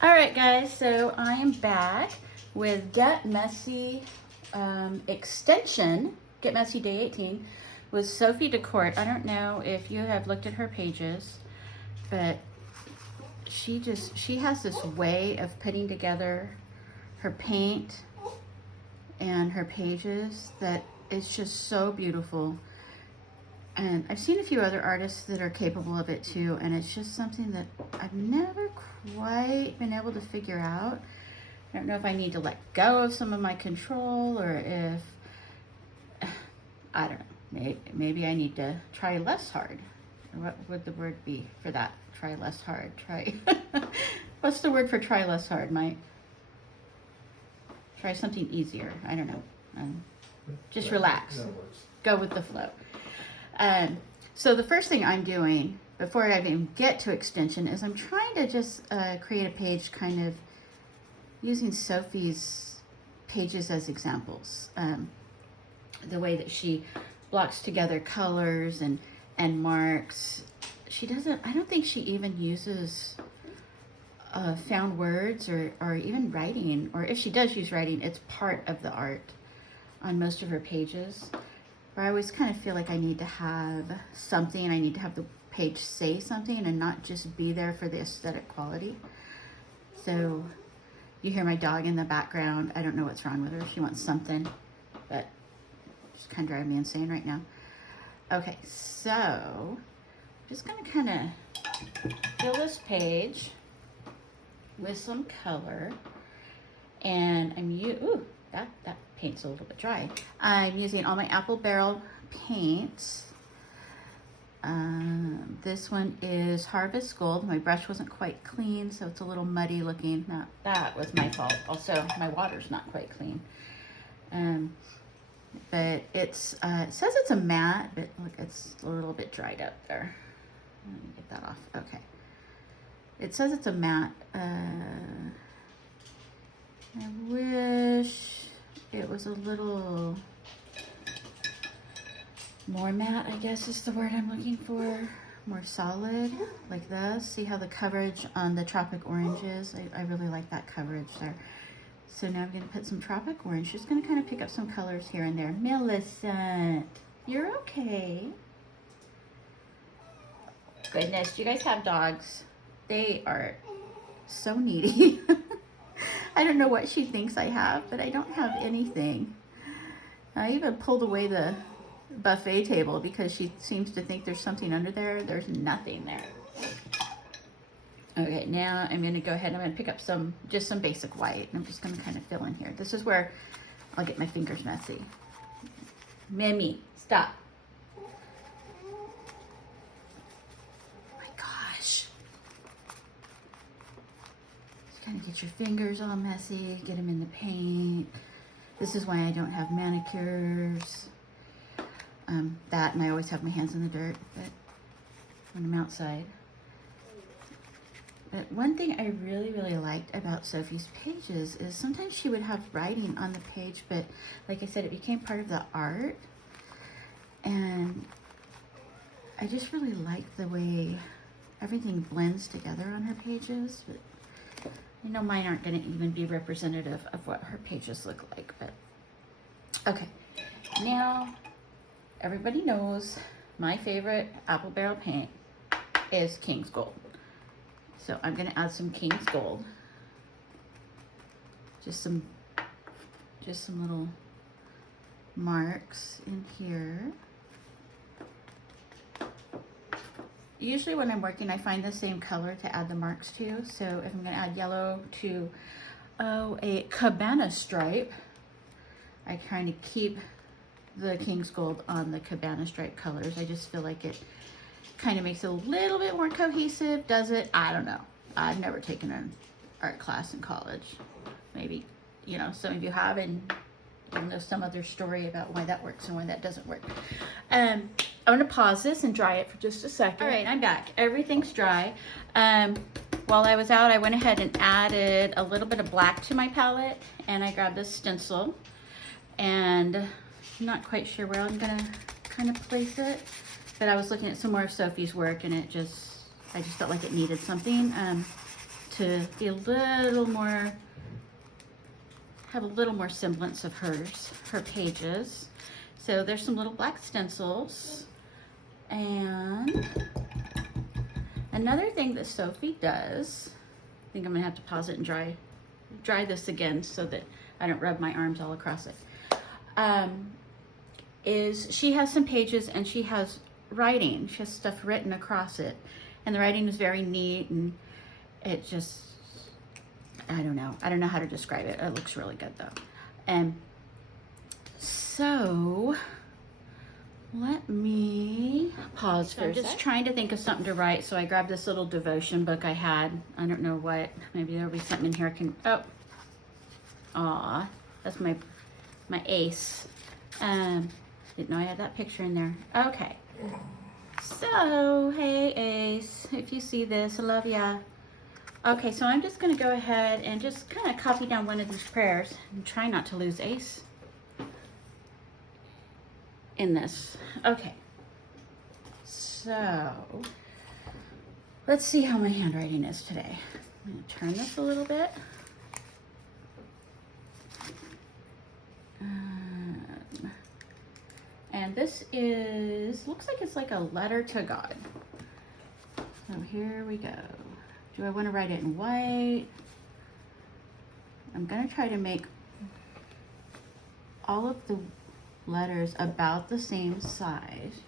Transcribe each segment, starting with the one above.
All right, guys, so I am back with Get Messy extension, Get Messy Day 18, with Sophie DeCourt. I don't know if you have looked at her pages, but she has this way of putting together her paint and her pages that is just so beautiful. And I've seen a few other artists that are capable of it too, and it's just something that I've never quite been able to figure out. I don't know if I need to let go of some of my control, or if, I don't know, maybe I need to try less hard. What would the word be for that? Try less hard, what's the word for try less hard, Mike? Try something easier, I don't know. Just relax, go with the flow. So the first thing I'm doing before I even get to extension is I'm trying to just create a page kind of using Sophie's pages as examples. The way that she blocks together colors and marks. I don't think she even uses found words or even writing, or if she does use writing, it's part of the art on most of her pages. I always kind of feel like I need to have something. I need to have the page say something and not just be there for the aesthetic quality. So you hear my dog in the background. I don't know what's wrong with her. She wants something, but it's kind of driving me insane right now. Okay, so I'm just going to kind of fill this page with some color. And that paint's a little bit dry. I'm using all my Apple Barrel paints. This one is Harvest Gold. My brush wasn't quite clean, so it's a little muddy looking. Now, that was my fault. Also, my water's not quite clean. But it says it's a matte, but look, it's a little bit dried up there. Let me get that off. Okay. It says it's a matte. I wish it was a little more matte, I guess is the word I'm looking for. More solid, like this. See how the coverage on the Tropic Orange is? I really like that coverage there. So now I'm going to put some Tropic Orange. Just going to kind of pick up some colors here and there. Millicent, you're okay. Goodness, do you guys have dogs? They are so needy. I don't know what she thinks I have, but I don't have anything. I even pulled away the buffet table because she seems to think there's something under there. There's nothing there. Okay, now I'm going to go ahead and I'm going to pick up just some basic white. I'm just going to kind of fill in here. This is where I'll get my fingers messy. Mimi, stop. Kind of get your fingers all messy, get them in the paint. This is why I don't have manicures. That, and I always have my hands in the dirt, but when I'm outside. But one thing I really, really liked about Sophie's pages is sometimes she would have writing on the page, but like I said, it became part of the art. And I just really like the way everything blends together on her pages. But I know mine aren't going to even be representative of what her pages look like, but okay. Now, everybody knows my favorite Apple Barrel paint is King's Gold. So I'm going to add some King's Gold. Just some little marks in here. Usually when I'm working, I find the same color to add the marks to. So if I'm going to add yellow to a cabana stripe, I kind of keep the King's Gold on the cabana stripe colors. I just feel like it kind of makes it a little bit more cohesive. Does it? I don't know. I've never taken an art class in college. Maybe, some of you have, and even though some other story about why that works and why that doesn't work. I'm going to pause this and dry it for just a second. All right, I'm back. Everything's dry. While I was out, I went ahead and added a little bit of black to my palette, and I grabbed this stencil, and I'm not quite sure where I'm going to kind of place it, but I was looking at some more of Sophie's work, and I just felt like it needed something to be a little more, have a little more semblance of her pages. So there's some little black stencils. And another thing that Sophie does, I think I'm gonna have to pause it and dry this again so that I don't rub my arms all across it, is she has some pages and she has writing. She has stuff written across it. And the writing is very neat, and it just, I don't know how to describe it. It looks really good though. And so let me pause for a sec. I'm just trying to think of something to write, so I grabbed this little devotion book I had. I don't know what, maybe there'll be something in here I can, aw, that's my ace. Didn't know I had that picture in there. Okay. So, hey Ace, if you see this, I love ya. Okay, so I'm just gonna go ahead and just kind of copy down one of these prayers and try not to lose Ace in this. Okay, so let's see how my handwriting is today. I'm gonna turn this a little bit. And this looks like it's like a letter to God. So here we go. Do I want to write it in white? I'm going to try to make all of the letters about the same size.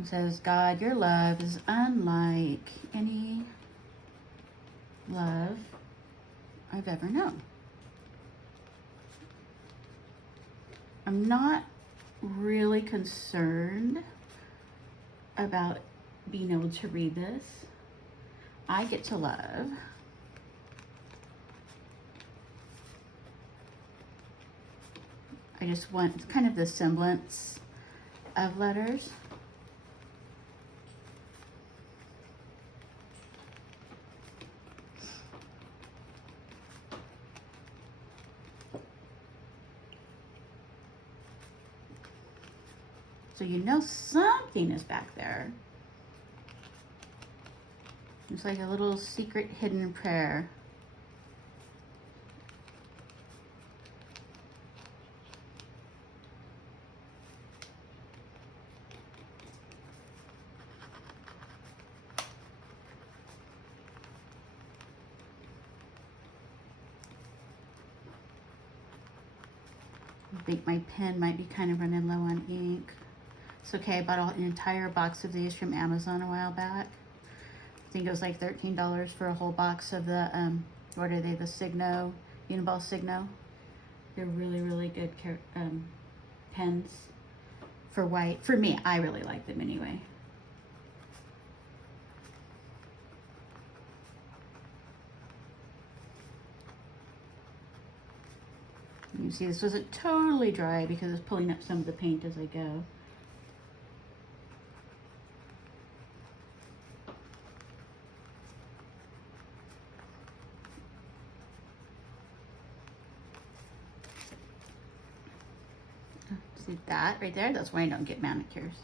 It says, God, your love is unlike any love I've ever known. I'm not really concerned about being able to read this. I get to love. I just want kind of the semblance of letters. So you know something is back there. It's like a little secret hidden prayer. I think my pen might be kind of running low on ink. It's okay, I bought an entire box of these from Amazon a while back. I think it was like $13 for a whole box of the, what are they, the Signo, Uniball Signo. They're really, really good pens for white. For me, I really like them anyway. You see, this wasn't totally dry because it's pulling up some of the paint as I go. See that right there? That's why I don't get manicures.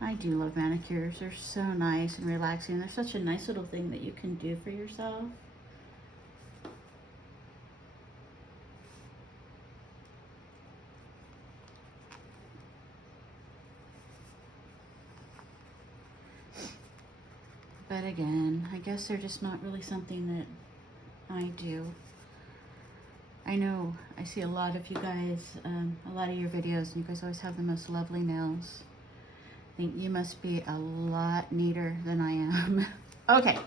I do love manicures. They're so nice and relaxing. They're such a nice little thing that you can do for yourself. But again, I guess they're just not really something that I do. I know I see a lot of you guys, a lot of your videos, and you guys always have the most lovely nails. I think you must be a lot neater than I am. Okay,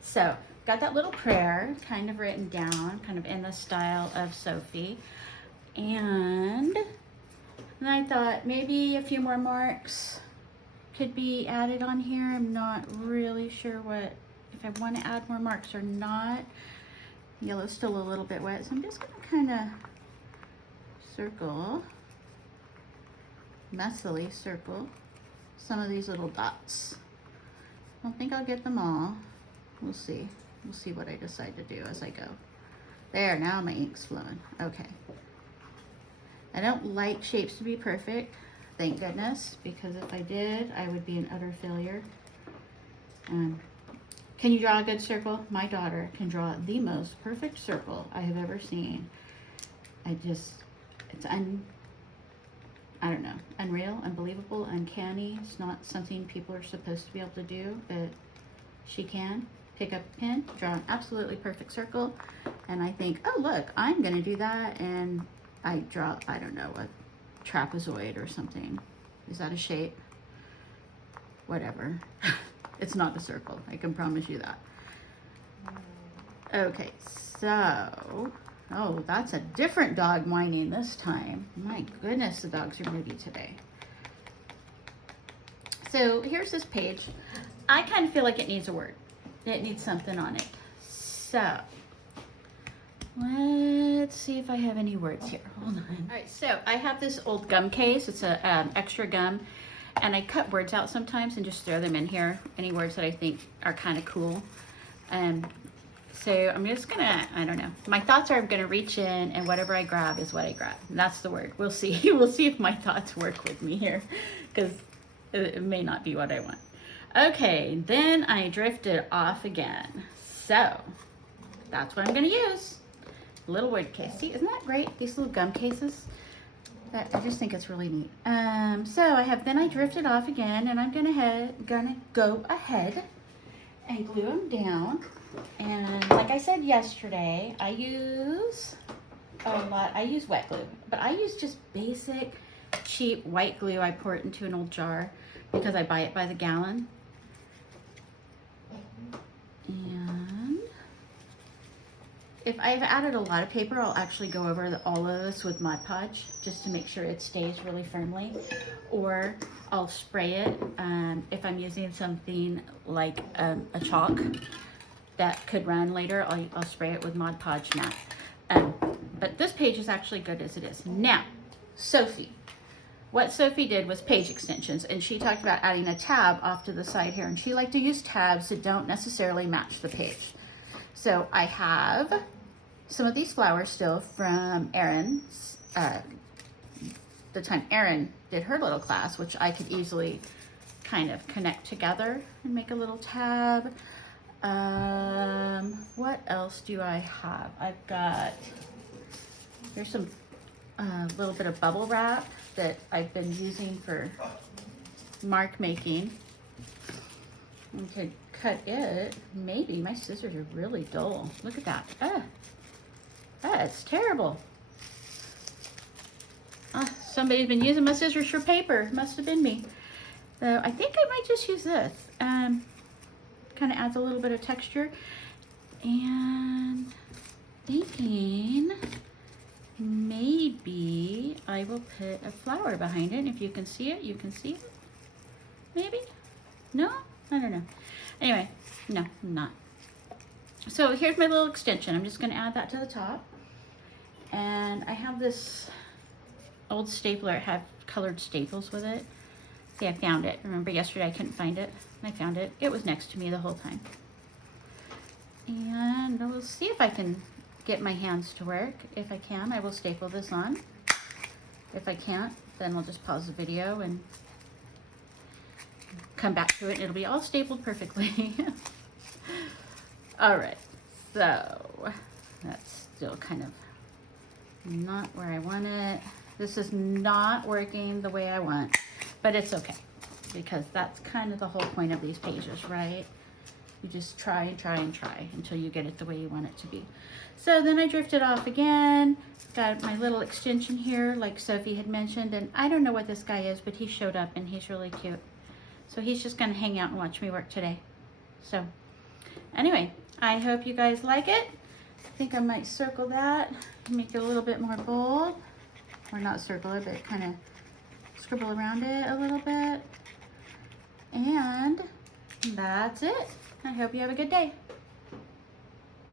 so got that little prayer kind of written down, kind of in the style of Sophie. And then I thought maybe a few more marks could be added on here. I'm not really sure if I want to add more marks or not. Yellow's still a little bit wet, so I'm just gonna kind of circle, messily circle some of these little dots. I don't think I'll get them all. We'll see. We'll see what I decide to do as I go. There, now my ink's flowing. Okay. I don't like shapes to be perfect. thank goodness, because if I did, I would be an utter failure. Can you draw a good circle? My daughter can draw the most perfect circle I have ever seen. It's I don't know, unreal, unbelievable, uncanny. It's not something people are supposed to be able to do, but she can pick up a pen, draw an absolutely perfect circle, and I think, oh look, I'm gonna do that, and I draw, I don't know, a trapezoid or something. Is that a shape? Whatever. It's not a circle, I can promise you that. Okay, so, oh, that's a different dog whining this time. My goodness, the dogs are moody today. So here's this page. I kind of feel like it needs a word. It needs something on it. So let's see if I have any words here. Hold on. All right, so I have this old gum case. It's a extra gum, and I cut words out sometimes and just throw them in here. Any words that I think are kind of cool. So I'm just gonna, I don't know. My thoughts are I'm gonna reach in, and whatever I grab is what I grab. And that's the word. We'll see. We'll see if my thoughts work with me here, because it may not be what I want. Okay, then I drifted off again. So that's what I'm gonna use. Little word case. See, isn't that great? These little gum cases. I just think it's really neat. So I have Then I Drifted Off Again, and I'm gonna go ahead and glue them down. And like I said yesterday, I use wet glue, but I use just basic, cheap white glue. I pour it into an old jar because I buy it by the gallon. And if I've added a lot of paper, I'll actually go over all of this with Mod Podge just to make sure it stays really firmly, or I'll spray it if I'm using something like a chalk that could run later. I'll spray it with Mod Podge now. But this page is actually good as it is. Now, Sophie. What Sophie did was page extensions, and she talked about adding a tab off to the side here, and she liked to use tabs that don't necessarily match the page. So I have some of these flowers still from Erin's, the time Erin did her little class, which I could easily kind of connect together and make a little tab. What else do I have? I've got, here's some little bit of bubble wrap that I've been using for mark making. I could cut it. Maybe my scissors are really dull. Look at that. It's terrible. Somebody's been using my scissors for paper. Must have been me. So I think I might just use this. Kind of adds a little bit of texture. And thinking maybe I will put a flower behind it. And if you can see it, you can see it. Maybe? No? I don't know. Anyway, no, I'm not. So here's my little extension. I'm just going to add that to the top. And I have this old stapler. It had colored staples with it. See, I found it. Remember yesterday I couldn't find it? I found it. It was next to me the whole time. And we'll see if I can get my hands to work. If I can, I will staple this on. If I can't, then we'll just pause the video and come back to it, and it'll be all stapled perfectly. All right, so that's still kind of not where I want it. This is not working the way I want, but it's okay, because that's kind of the whole point of these pages, right? You just try and try and try until you get it the way you want it to be. So then I drifted off again. Got my little extension here, like Sophie had mentioned, and I don't know what this guy is, but he showed up and he's really cute. So he's just gonna hang out and watch me work today. So anyway, I hope you guys like it. I think I might circle that, make it a little bit more bold. Or not circle it, but kind of scribble around it a little bit. And that's it. I hope you have a good day.